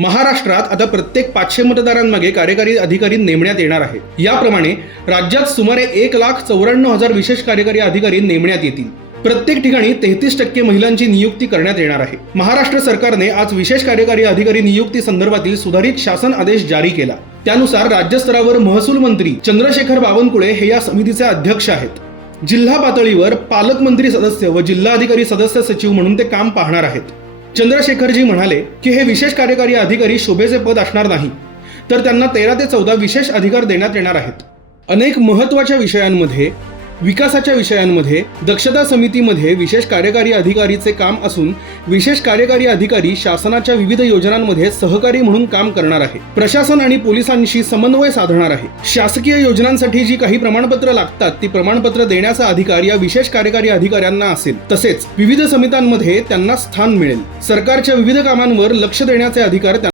महाराष्ट्रात आता प्रत्येक 500 मतदारांमागे कार्यकारी अधिकारी नेमण्यात येणार आहे। याप्रमाणे राज्यात सुमारे 1,94,000 विशेष कार्यकारी अधिकारी नेमण्यात येतील। प्रत्येक ठिकाणी 33% महिलांची नियुक्ती करण्यात येणार आहे। महाराष्ट्र सरकारने आज विशेष कार्यकारी अधिकारी नियुक्ती संदर्भातील सुधारित शासन आदेश जारी केला। त्यानुसार राज्यस्तरावर महसूल मंत्री चंद्रशेखर बावनकुळे हे या समितीचे अध्यक्ष आहेत। जिल्हा पातळीवर पालकमंत्री सदस्य व जिल्हाधिकारी सदस्य सचिव म्हणून ते काम पाहणार आहेत। चंद्रशेखरजी म्हणाले की हे विशेष कार्यकारी अधिकारी शोभेचे पद असणार नाही, तर त्यांना 13 ते 14 विशेष अधिकार देण्यात येणार आहेत। अनेक महत्त्वाच्या विषयांमध्ये, विकासाच्या विषयांमध्ये दक्षता समितीमध्ये विशेष कार्यकारी अधिकारीचे काम असून विशेष कार्यकारी अधिकारी शासनाच्या विविध योजनांमध्ये सहकारी म्हणून काम करणार आहे। प्रशासन आणि पोलिसांशी समन्वय साधणार आहे। शासकीय योजनांसाठी जी काही प्रमाणपत्र लागतात ती प्रमाणपत्र देण्याचा अधिकार या विशेष कार्यकारी अधिकाऱ्यांना असेल। तसेच विविध समित्यांमध्ये त्यांना स्थान मिळेल। सरकारच्या विविध कामांवर लक्ष देण्याचे अधिकार